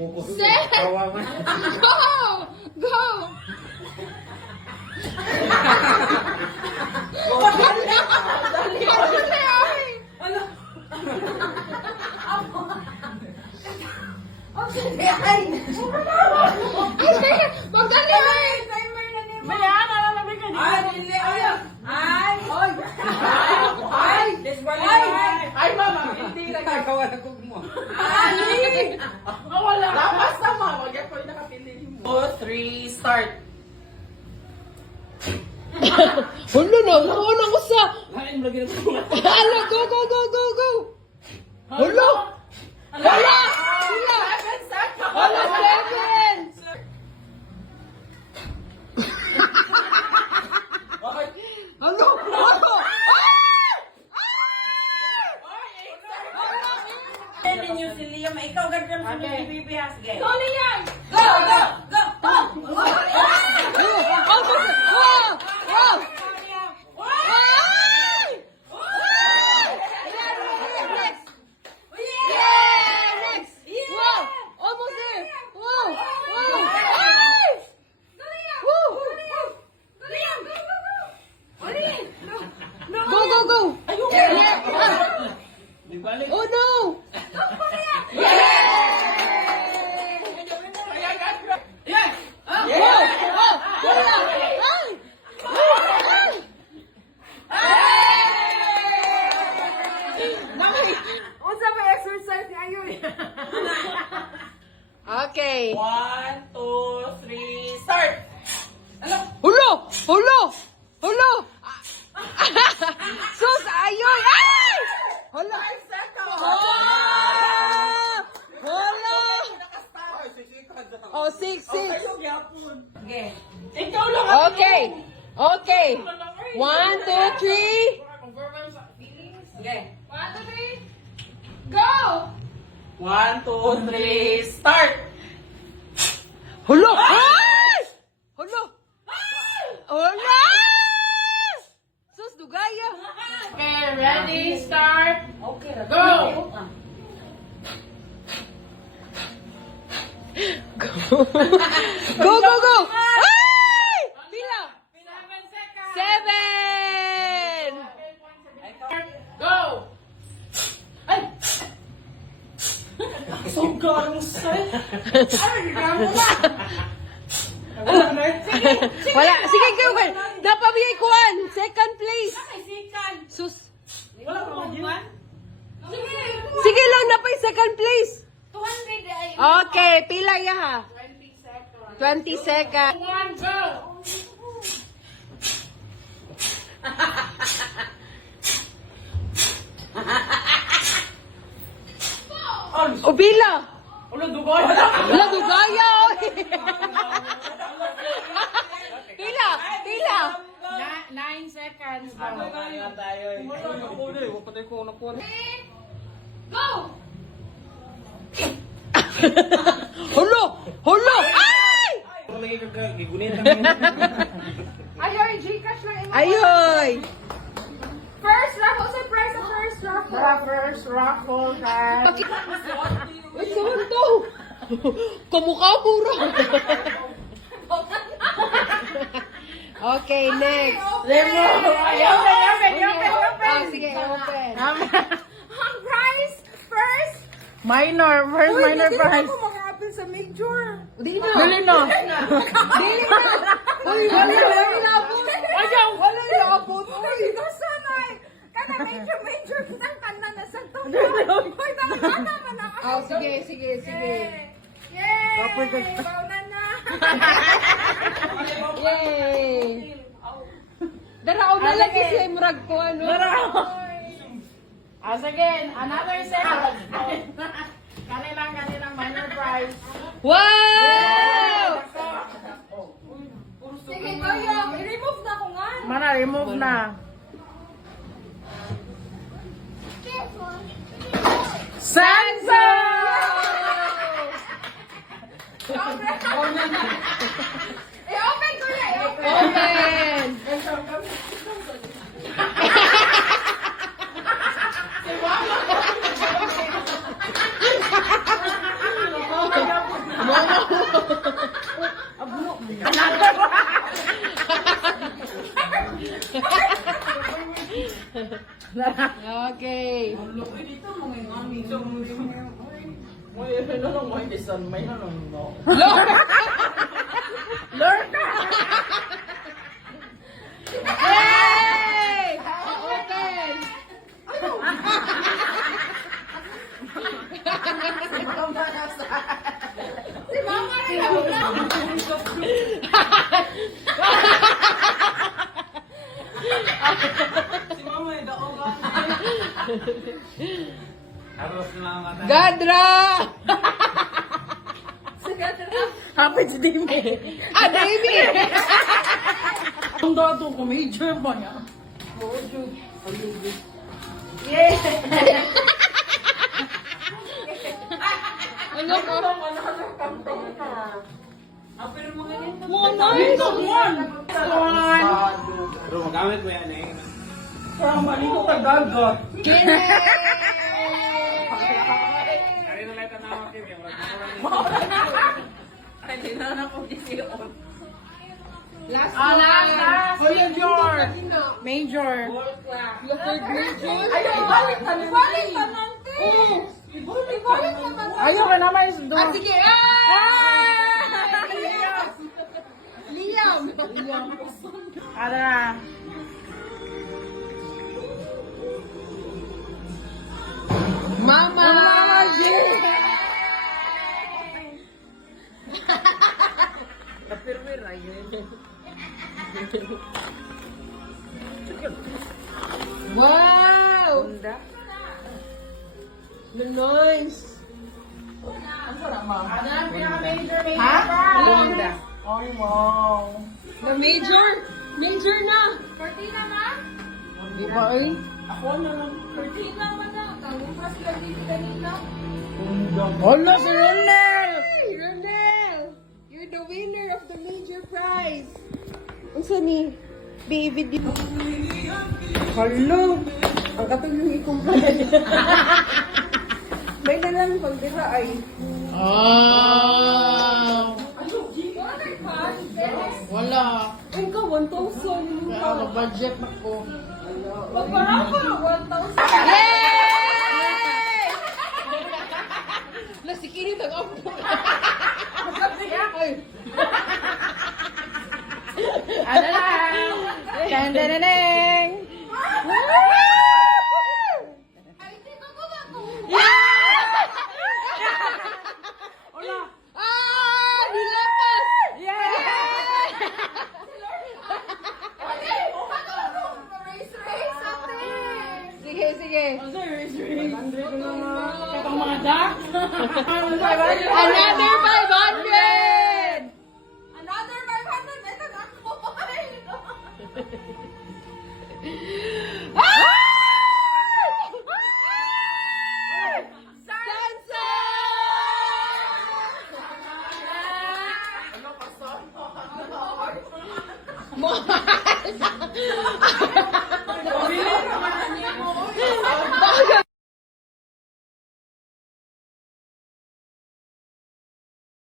Set! Go! Go! Magdali ay! Timer na niya. Bayan, alalabay ka dito. Ay, dili. Ay! Ay, mama, hindi nagkakawa na kog mo. Ay! Wala. Tapos sama, wag ako yung nakapili mo. 2, 3, start. Hulo na! Hulo na ko sa... Hain mo lagi na po. Hala! Go! Go! Go! Go! Go! Hulo! Hala! Sila! Hala! 7! Ano? Ano? Pwede niyo si Liam. Ikaw gagawin sa mga bibihas. Sige. Go, Liam! Go! Go! Go! Oh, wow! Wow! Ay! Next! Yeah! Next! Wow! Almost there! Wow! Wow! Ay! Woo! Go, go, go! Di balik. Oh no! Wow! Wow! Wala! Ay! Ay! Unsa ba exercise ni Ayoy? Okay. 1, 2, 3, start! Hulo! Hulo! Hulo! Sus! Ayoy! Ay! Hulo! Hulo! Oh, 6, 6. Sige. Ikaw lang. Okay. Okay. 1, 2, 3. Sige. 1, 2, 3. Go! 1, 2, 3, start! Hulo! Ay! Hulo! Hulo! Sus, dugaya. Okay, ready, start. Okay, Go! Go, go, go! Ay! Pila? 7 seconds. 7! Go! Ay! So garong say. Ay, gamo na. Wala. Sige, go, go. Napabiyay ko an. Second place. Sus. Wala pa man. Sige lang, napay second place. 200 ay. Okay, pila ya ha? 20 seconds. 1, go! O pila? Ulo, dugay. Wala, dugaya. Oy. Pila? Pila? 9 seconds. Go! Hulo! Hulo! Ay! Ayoy, Gcash lang. Ayoy! First raffle, surprise sa first raffle. First raffle, ha? Uy, kawan to! Kamukha mo ra! Okay, next. Open. Ah, sige, open. Ang prize, first. Minor, first minor prize. Hindi ako maka-open sa major. Di na. Dali na. Dili na. Uy, wala na po. Ayaw. Wala na abot. Uy, kasanay. Kada major, kitang tanan na sa to. Uy, tama naman na. Oh, sige. Yay! Baunan na. Yay! Daraw na lagi siya murag ko, ano? As again, another second. Kanilang minor prize. Wow! Sige, kayo. I-remove na ko nga. Mana, remove na. Sansa! I-open ko na, Open! Okay. Lorca! Yay! Open! Si Mama rin ako lang. Gadra! Happy to Dimi. Ah, Davey! Ang dato ko, major ba niya? Ano ko? Mga nice! One! Pero magamit mo yan eh. Parang malito ka dagat. Kaya na lang tanawa Kim. Hindi na na po disiyon. Last Last! Major! Major! Ayaw, balik ka na. Balik ka nante. Ibalik ka na. Ayaw ka naman is doon. Ah, sige! Ah! Liam! Ara. Mama! Wow! Nice! Ha? Linda. Ay, wow. The major? Major na! Cortina ma? Di ba eh? Cortina ma na. Tangupas ka dito kanina. Hala, si Ronel! Hey, Ronel! You're the winner of the major prize! Unsa ni? Baby di. Hala! Ang katong yung ikumpara niya. May nalang pagdira ay. Ah! Wala. Ay ka, 1,000. Kaya budget na ko. Parang ko na 1,000. Yay! Nasikini tag-ampo. Ay. Ano lang? Dandananeng! Ay, dito ko na to. Ah! Nilapas! Race, ate. Sige, sige. Katong mga dak? Another 500! Another 500. Ito na ako. Sansa! Mo!